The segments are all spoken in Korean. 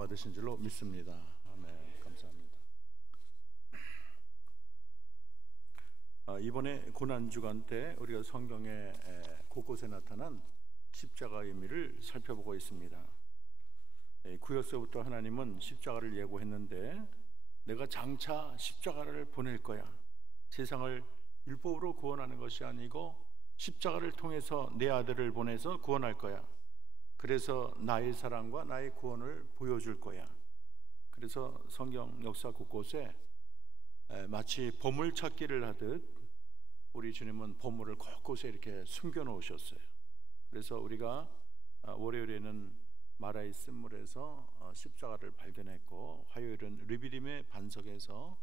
받으신 줄로 믿습니다. 아멘. 감사합니다. 이번에 고난주간 때 우리가 성경의 곳곳에 나타난 십자가의 의미를 살펴보고 있습니다. 구약서부터 하나님은 십자가를 예고했는데 내가 장차 십자가를 보낼 거야. 세상을 율법으로 구원하는 것이 아니고 십자가를 통해서 내 아들을 보내서 구원할 거야. 그래서 나의 사랑과 나의 구원을 보여줄 거야. 그래서 성경 역사 곳곳에 마치 보물찾기를 하듯 우리 주님은 보물을 곳곳에 이렇게 숨겨 놓으셨어요. 그래서 우리가 월요일에는 마라의 쓴물에서 십자가를 발견했고, 화요일은 르비딤의 반석에서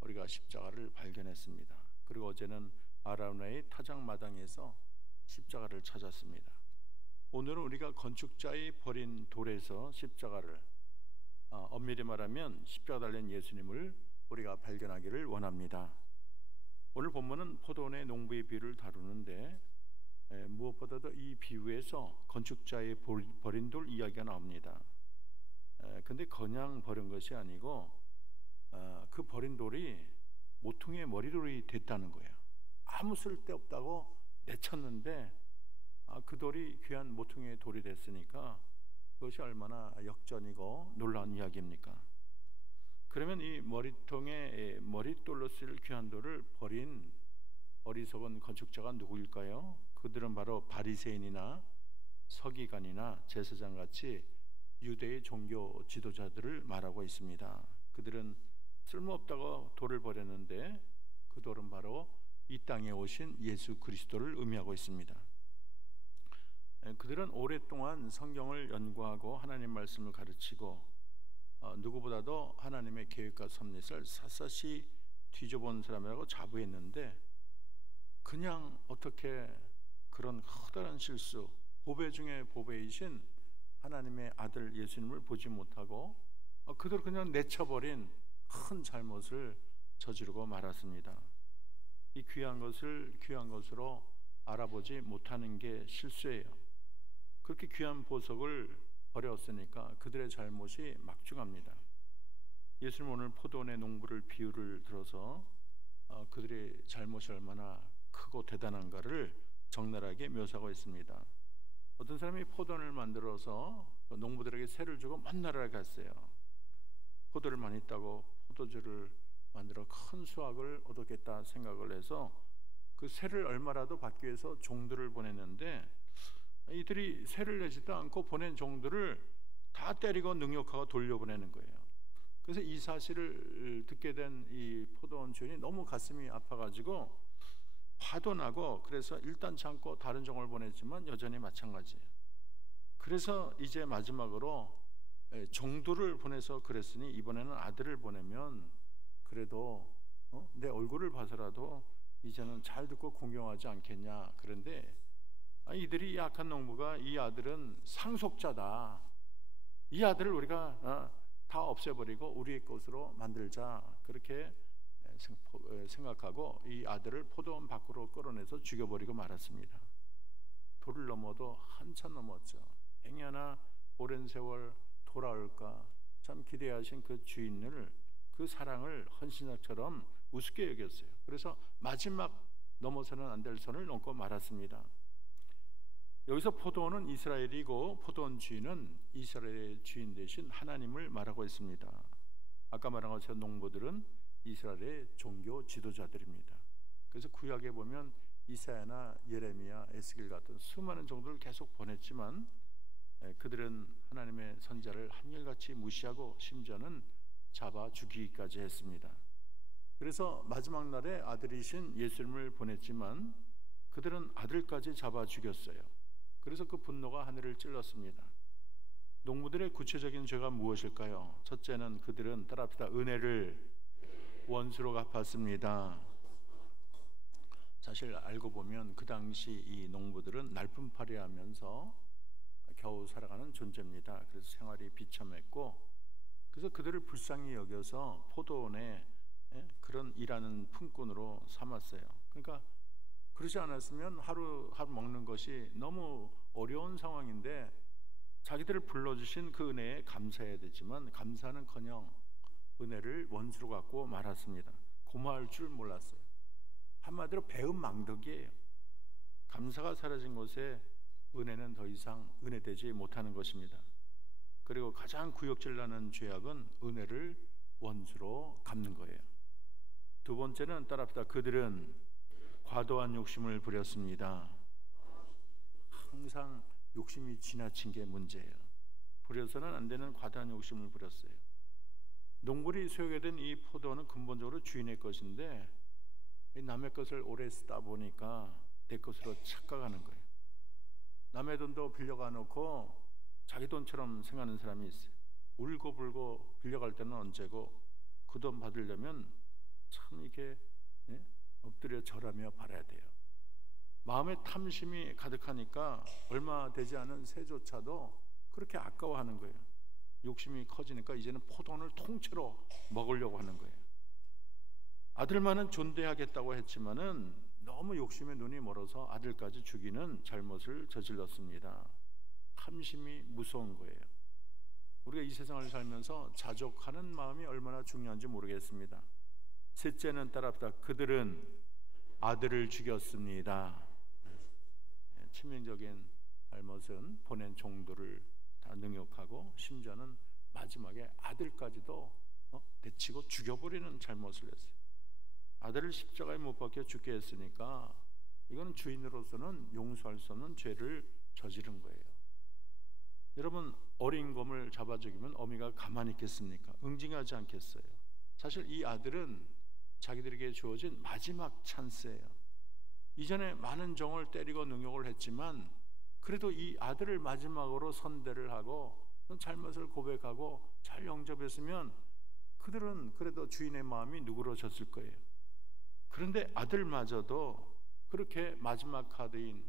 우리가 십자가를 발견했습니다. 그리고 어제는 아라우나의 타작마당에서 십자가를 찾았습니다. 오늘은 우리가 건축자의 버린 돌에서 십자가를, 엄밀히 말하면 십자가 달린 예수님을 우리가 발견하기를 원합니다. 오늘 본문은 포도원의 농부의 비유를 다루는데 무엇보다도 이 비유에서 건축자의 버린 돌 이야기가 나옵니다. 근데 그냥 버린 것이 아니고 그 버린 돌이 모퉁이의 머리돌이 됐다는 거예요. 아무 쓸데없다고 내쳤는데 그 돌이 귀한 모퉁이의 돌이 됐으니까 그것이 얼마나 역전이고 놀라운 이야기입니까? 그러면 이 머리통에 머릿돌로 쓸 귀한 돌을 버린 어리석은 건축자가 누구일까요? 그들은 바로 바리새인이나 서기관이나 제사장같이 유대의 종교 지도자들을 말하고 있습니다. 그들은 쓸모없다고 돌을 버렸는데 그 돌은 바로 이 땅에 오신 예수 그리스도를 의미하고 있습니다. 그들은 오랫동안 성경을 연구하고 하나님 말씀을 가르치고 누구보다도 하나님의 계획과 섭리를 샅샅이 뒤져본 사람이라고 자부했는데 그냥 어떻게 그런 커다란 실수, 보배 중에 보배이신 하나님의 아들 예수님을 보지 못하고 그들 그냥 내쳐버린 큰 잘못을 저지르고 말았습니다. 이 귀한 것을 귀한 것으로 알아보지 못하는 게 실수예요. 그렇게 귀한 보석을 버렸으니까 그들의 잘못이 막중합니다. 예수님 오늘 포도원의 농부를 비유를 들어서 그들의 잘못이 얼마나 크고 대단한가를 적나라하게 묘사하고 있습니다. 어떤 사람이 포도원을 만들어서 농부들에게 세를 주고 먼 나라에 갔어요. 포도를 많이 따고 포도주를 만들어 큰 수확을 얻었겠다 생각을 해서 그 세를 얼마라도 받기 위해서 종들을 보냈는데 이들이 세를 내지도 않고 보낸 종들을 다 때리고 능욕하고 돌려보내는 거예요. 그래서 이 사실을 듣게 된 이 포도원 주인이 너무 가슴이 아파가지고 화도 나고 그래서 일단 참고 다른 종을 보냈지만 여전히 마찬가지예요. 그래서 이제 마지막으로 종들을 보내서 그랬으니 이번에는 아들을 보내면 그래도 내 얼굴을 봐서라도 이제는 잘 듣고 공경하지 않겠냐. 그런데 이들이 약한 농부가 이 아들은 상속자다. 이 아들을 우리가 다 없애버리고 우리의 것으로 만들자. 그렇게 생각하고 이 아들을 포도원 밖으로 끌어내서 죽여버리고 말았습니다. 돌을 넘어도 한참 넘었죠. 행여나 오랜 세월 돌아올까 참 기대하신 그 주인을, 그 사랑을 헌신처럼 우습게 여겼어요. 그래서 마지막 넘어서는 안 될 선을 넘고 말았습니다. 여기서 포도원은 이스라엘이고 포도원 주인은 이스라엘의 주인 대신 하나님을 말하고 있습니다. 아까 말한 것처럼 농부들은 이스라엘의 종교 지도자들입니다. 그래서 구약에 보면 이사야나 예레미야, 에스겔 같은 수많은 종들을 계속 보냈지만 그들은 하나님의 선자를 한결같이 무시하고 심지어는 잡아 죽이기까지 했습니다. 그래서 마지막 날에 아들이신 예수님을 보냈지만 그들은 아들까지 잡아 죽였어요. 그래서 그 분노가 하늘을 찔렀습니다. 농부들의 구체적인 죄가 무엇일까요? 첫째는 그들은 따라합시다. 은혜를 원수로 갚았습니다. 사실 알고 보면 그 당시 이 농부들은 날품팔이 하면서 겨우 살아가는 존재입니다. 그래서 생활이 비참했고 그래서 그들을 불쌍히 여겨서 포도원에 그런 일하는 품꾼으로 삼았어요. 그러니까 그러지 않았으면 하루 먹는 것이 너무 어려운 상황인데 자기들을 불러주신 그 은혜에 감사해야 되지만 감사는커녕 은혜를 원수로 갖고 말았습니다. 고마울 줄 몰랐어요. 한마디로 배은망덕이에요. 감사가 사라진 곳에 은혜는 더 이상 은혜되지 못하는 것입니다. 그리고 가장 구역질 나는 죄악은 은혜를 원수로 갚는 거예요. 두 번째는 따라합시다. 그들은 과도한 욕심을 부렸습니다. 항상 욕심이 지나친 게 문제예요. 부려서는 안 되는 과다한 욕심을 부렸어요. 농부리 소유하게 된 이 포도는 근본적으로 주인의 것인데 남의 것을 오래 쓰다 보니까 내 것으로 착각하는 거예요. 남의 돈도 빌려가 놓고 자기 돈처럼 생각하는 사람이 있어요. 울고불고 빌려갈 때는 언제고 그 돈 받으려면 참 이게 엎드려 절하며 바라야 돼요. 마음에 탐심이 가득하니까 얼마 되지 않은 새조차도 그렇게 아까워하는 거예요. 욕심이 커지니까 이제는 포도원을 통째로 먹으려고 하는 거예요. 아들만은 존대하겠다고 했지만은 너무 욕심에 눈이 멀어서 아들까지 죽이는 잘못을 저질렀습니다. 탐심이 무서운 거예요. 우리가 이 세상을 살면서 자족하는 마음이 얼마나 중요한지 모르겠습니다. 셋째는 따라합시다. 그들은 아들을 죽였습니다. 치명적인 잘못은 보낸 종들을 다 능욕하고 심지어는 마지막에 아들까지도 내치고 죽여버리는 잘못을 했어요. 아들을 십자가에 못 박혀 죽게 했으니까 이거는 주인으로서는 용서할 수 없는 죄를 저지른 거예요. 여러분, 어린 곰을 잡아 죽이면 어미가 가만히 있겠습니까? 응징하지 않겠어요. 사실 이 아들은 자기들에게 주어진 마지막 찬스예요. 이전에 많은 종을 때리고 능욕을 했지만 그래도 이 아들을 마지막으로 선대를 하고 잘못을 고백하고 잘 영접했으면 그들은 그래도 주인의 마음이 누그러졌을 거예요. 그런데 아들마저도 그렇게 마지막 카드인,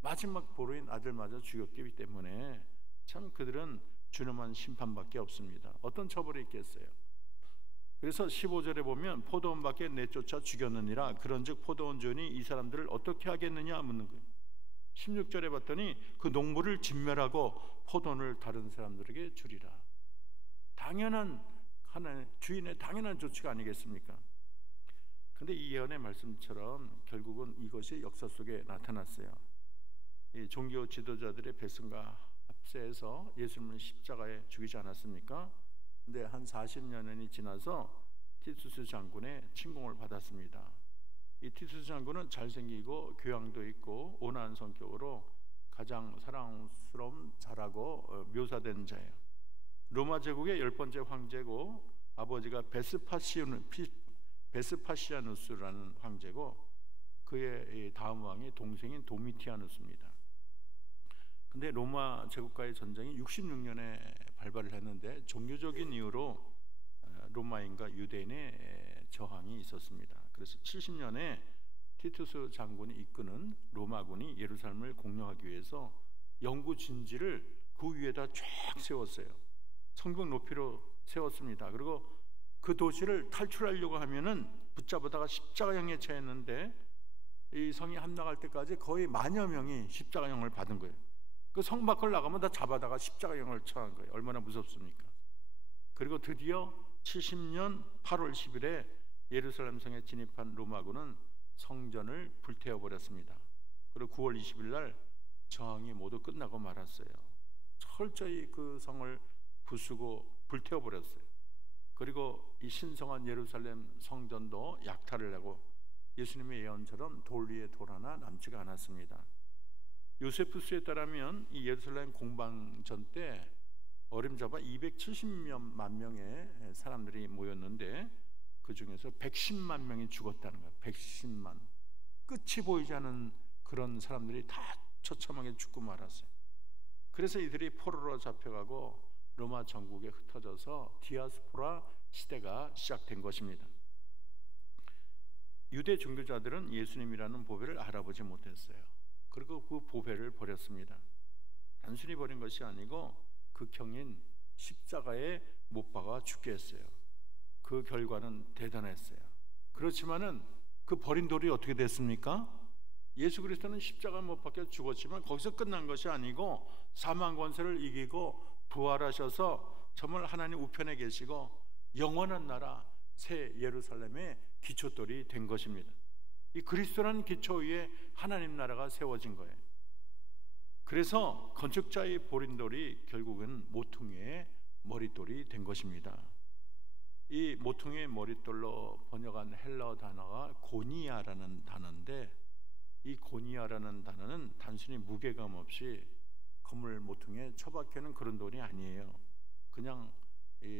마지막 보루인 아들마저 죽였기 때문에 참 그들은 준엄한 심판밖에 없습니다. 어떤 처벌이 있겠어요? 그래서 15절에 보면 포도원 밖에 내쫓아 죽였느니라. 그런즉 포도원 주인이 이 사람들을 어떻게 하겠느냐 묻는 거예요. 16절에 봤더니 그 농부를 진멸하고 포도원을 다른 사람들에게 주리라. 당연한 하나의 주인의 당연한 조치가 아니겠습니까? 그런데 이 예언의 말씀처럼 결국은 이것이 역사 속에 나타났어요. 이 종교 지도자들의 배신과 합세해서 예수님을 십자가에 죽이지 않았습니까? 근데 한 40년이 지나서 티투스 장군의 칭공을 받았습니다. 이 티투스 장군은 잘생기고 교양도 있고 온화한 성격으로 가장 사랑스러운 자라고 묘사된 자예요. 로마 제국의 10번째 황제고 아버지가 베스파시아누스라는 황제고 그의 다음 왕이 동생인 도미티아누스입니다. 근데 로마 제국과의 전쟁이 66년에 발발을 했는데 종교적인 이유로 로마인과 유대인의 저항이 있었습니다. 그래서 70년에 티투스 장군이 이끄는 로마군이 예루살렘을 공격하기 위해서 영구 진지를 그 위에다 쫙 세웠어요. 성벽 높이로 세웠습니다. 그리고 그 도시를 탈출하려고 하면은 붙잡아다가 십자가형에 처했는데 이 성이 함락할 때까지 거의 만여 명이 십자가형을 받은 거예요. 그 성 밖을 나가면 다 잡아다가 십자가형을 처한 거예요. 얼마나 무섭습니까? 그리고 드디어 70년 8월 10일에 예루살렘 성에 진입한 로마군은 성전을 불태워버렸습니다. 그리고 9월 20일 날 저항이 모두 끝나고 말았어요. 철저히 그 성을 부수고 불태워버렸어요. 그리고 이 신성한 예루살렘 성전도 약탈을 하고 예수님의 예언처럼 돌 위에 돌 하나 남지가 않았습니다. 요세푸스에 따르면 이 예루살렘 공방전 때 어림잡아 270만 명의 사람들이 모였는데 그 중에서 110만 명이 죽었다는 거예요. 110만. 끝이 보이지 않는 그런 사람들이 다 처참하게 죽고 말았어요. 그래서 이들이 포로로 잡혀가고 로마 전국에 흩어져서 디아스포라 시대가 시작된 것입니다. 유대 종교자들은 예수님이라는 보배를 알아보지 못했어요. 그리고 그 보배를 버렸습니다. 단순히 버린 것이 아니고 극형인 십자가에 못 박아 죽게 했어요. 그 결과는 대단했어요. 그렇지만은 그 버린 돌이 어떻게 됐습니까? 예수 그리스도는 십자가 못 박혀 죽었지만 거기서 끝난 것이 아니고 사망 권세를 이기고 부활하셔서 정말 하나님 우편에 계시고 영원한 나라 새 예루살렘의 기초돌이 된 것입니다. 이 그리스도라는 기초 위에 하나님 나라가 세워진 거예요. 그래서 건축자의 보린돌이 결국은 모퉁이의 머릿돌이 된 것입니다. 이 모퉁이의 머릿돌로 번역한 헬라어 단어가 고니아라는 단어인데, 이 고니아라는 단어는 단순히 무게감 없이 건물 모퉁이에 처박혀는 그런 돌이 아니에요. 그냥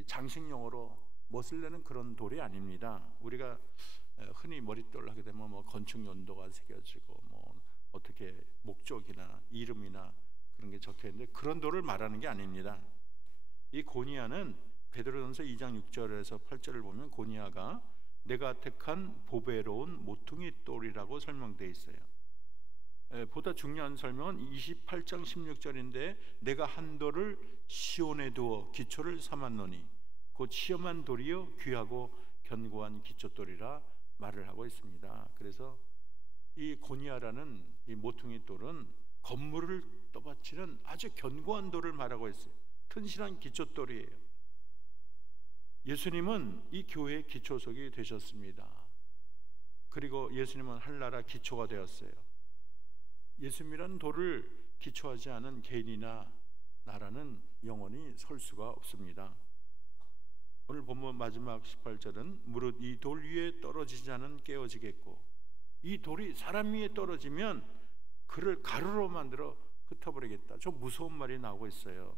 장식용으로 멋을 내는 그런 돌이 아닙니다. 우리가 흔히 머릿돌 하게 되면 뭐 건축 연도가 새겨지고 뭐 어떻게 목적이나 이름이나 그런 게 적혀 있는데 그런 돌을 말하는 게 아닙니다. 이 고니아는 베드로전서 2장 6절에서 8절을 보면 고니아가 내가 택한 보배로운 모퉁이 돌이라고 설명되어 있어요. 보다 중요한 설명은 28장 16절인데 내가 한 돌을 시온에 두어 기초를 삼았노니 곧 시험한 돌이요 귀하고 견고한 기초돌이라 말을 하고 있습니다. 그래서 이 고니아라는 이 모퉁이 돌은 건물을 떠받치는 아주 견고한 돌을 말하고 있어요. 튼실한 기초돌이에요. 예수님은 이 교회의 기초석이 되셨습니다. 그리고 예수님은 한나라 기초가 되었어요. 예수님이란 돌을 기초하지 않은 개인이나 나라는 영원히 설 수가 없습니다. 오늘 본문 마지막 18절은 무릇 이 돌 위에 떨어지지 않은 깨어지겠고, 이 돌이 사람 위에 떨어지면 그를 가루로 만들어 흩어버리겠다. 좀 무서운 말이 나오고 있어요.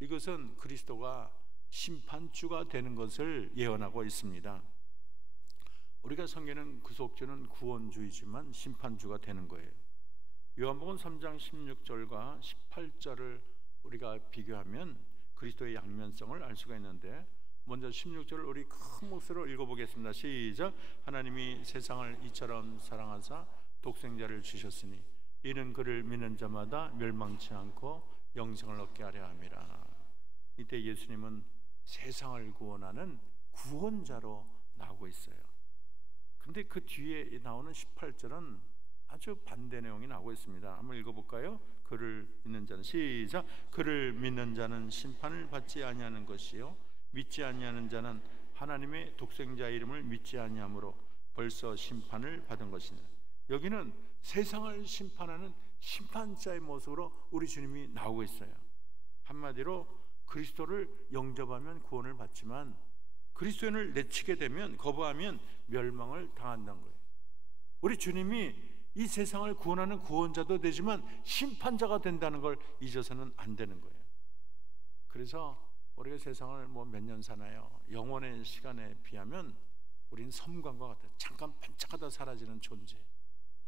이것은 그리스도가 심판주가 되는 것을 예언하고 있습니다. 우리가 성경에는 구속주는 구원주이지만 심판주가 되는 거예요. 요한복음 3장 16절과 18절을 우리가 비교하면 그리스도의 양면성을 알 수가 있는데, 먼저 16절을 우리 큰 목소리로 읽어보겠습니다. 시작. 하나님이 세상을 이처럼 사랑하사 독생자를 주셨으니 이는 그를 믿는 자마다 멸망치 않고 영생을 얻게 하려 함이라. 이때 예수님은 세상을 구원하는 구원자로 나오고 있어요. 근데 그 뒤에 나오는 18절은 아주 반대 내용이 나오고 있습니다. 한번 읽어볼까요? 그를 믿는 자는, 시작. 그를 믿는 자는 심판을 받지 아니하는 것이요 믿지 아니하는 자는 하나님의 독생자 이름을 믿지 아니하므로 벌써 심판을 받은 것이니. 여기는 세상을 심판하는 심판자의 모습으로 우리 주님이 나오고 있어요. 한마디로 그리스도를 영접하면 구원을 받지만 그리스도인을 내치게 되면, 거부하면 멸망을 당한다는 거예요. 우리 주님이 이 세상을 구원하는 구원자도 되지만 심판자가 된다는 걸 잊어서는 안 되는 거예요. 그래서 우리가 세상을 뭐 몇 년 사나요? 영원의 시간에 비하면 우리는 섬광과 같아요. 잠깐 반짝하다 사라지는 존재.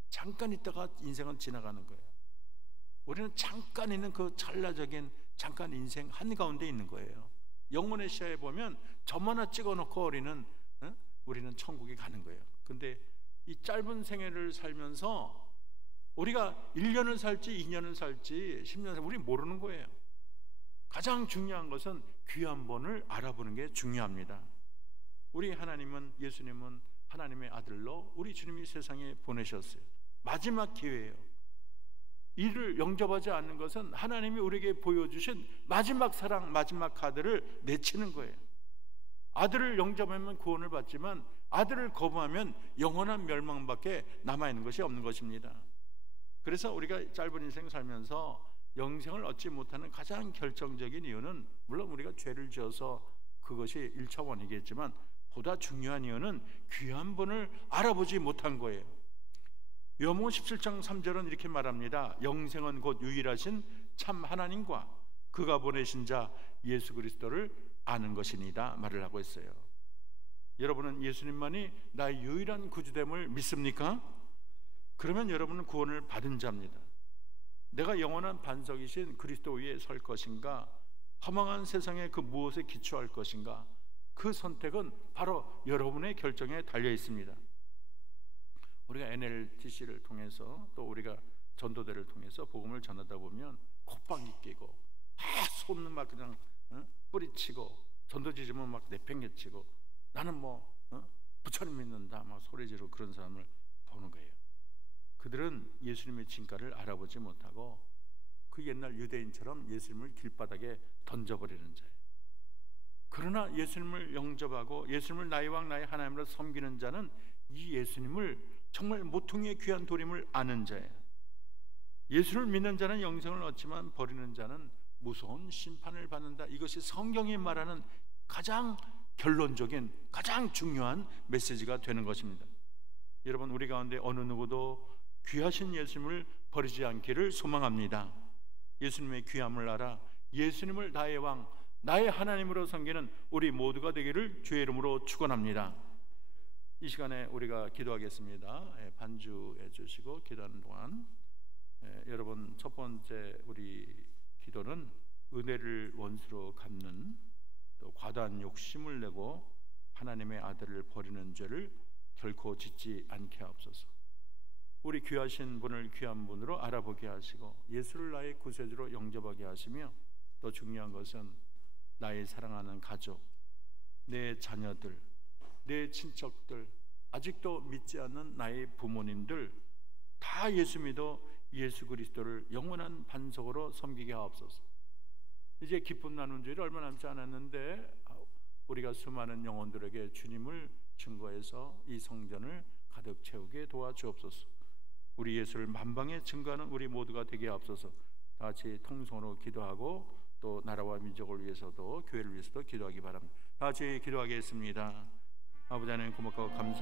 잠깐 있다가 인생은 지나가는 거예요. 우리는 잠깐 있는 그 찰나적인 잠깐 인생 한가운데 있는 거예요. 영혼의 시야에 보면 점 하나 찍어놓고 우리는 천국에 가는 거예요. 근데 이 짧은 생애를 살면서 우리가 1년을 살지 2년을 살지 10년을 살지 우리 모르는 거예요. 가장 중요한 것은 귀 한 번을 알아보는 게 중요합니다. 우리 하나님은, 예수님은 하나님의 아들로 우리 주님이 세상에 보내셨어요. 마지막 기회예요. 이를 영접하지 않는 것은 하나님이 우리에게 보여주신 마지막 사랑, 마지막 카드를 내치는 거예요. 아들을 영접하면 구원을 받지만 아들을 거부하면 영원한 멸망밖에 남아있는 것이 없는 것입니다. 그래서 우리가 짧은 인생 살면서 영생을 얻지 못하는 가장 결정적인 이유는, 물론 우리가 죄를 지어서 그것이 1차원이겠지만 보다 중요한 이유는 귀한 분을 알아보지 못한 거예요. 요한복음 17장 3절은 이렇게 말합니다. 영생은 곧 유일하신 참 하나님과 그가 보내신 자 예수 그리스도를 아는 것이니다 말을 하고 있어요. 여러분은 예수님만이 나의 유일한 구주됨을 믿습니까? 그러면 여러분은 구원을 받은 자입니다. 내가 영원한 반석이신 그리스도 위에 설 것인가, 허망한 세상에 그 무엇에 기초할 것인가, 그 선택은 바로 여러분의 결정에 달려 있습니다. 우리가 NLTC를 통해서 또 우리가 전도대를 통해서 복음을 전하다 보면 콧방귀 끼고 손은 막 그냥 뿌리치고 전도지지면 막 내팽개치고 나는 뭐 부처님 믿는다 막 소리 지르고 그런 사람을 보는 거예요. 그들은 예수님의 진가를 알아보지 못하고 그 옛날 유대인처럼 예수님을 길바닥에 던져버리는 자예요. 그러나 예수님을 영접하고 예수님을 나의 왕 나의 하나님으로 섬기는 자는 이 예수님을 정말 모퉁이의 귀한 돌임을 아는 자예요. 예수를 믿는 자는 영생을 얻지만 버리는 자는 무서운 심판을 받는다. 이것이 성경이 말하는 가장 결론적인 가장 중요한 메시지가 되는 것입니다. 여러분, 우리 가운데 어느 누구도 귀하신 예수님을 버리지 않기를 소망합니다. 예수님의 귀함을 알아 예수님을 나의 왕 나의 하나님으로 섬기는 우리 모두가 되기를 주의 이름으로 축원합니다. 이 시간에 우리가 기도하겠습니다. 반주해 주시고 기도하는 동안 여러분, 첫 번째 우리 기도는 은혜를 원수로 갚는 또 과다한 욕심을 내고 하나님의 아들을 버리는 죄를 결코 짓지 않게 하옵소서. 우리 귀하신 분을 귀한 분으로 알아보게 하시고 예수를 나의 구세주로 영접하게 하시며, 또 중요한 것은 나의 사랑하는 가족, 내 자녀들, 내 친척들, 아직도 믿지 않는 나의 부모님들 다 예수 믿어 예수 그리스도를 영원한 반석으로 섬기게 하옵소서. 이제 기쁨 나눈 주일이 얼마 남지 않았는데 우리가 수많은 영혼들에게 주님을 증거해서 이 성전을 가득 채우게 도와주옵소서. 우리 예수를 만방에 증거하는 우리 모두가 되게 하옵소서. 다 같이 통성으로 기도하고 또 나라와 민족을 위해서도 교회를 위해서도 기도하기 바랍니다. 다 같이 기도하겠습니다. 아버지 하나님, 고맙고 감사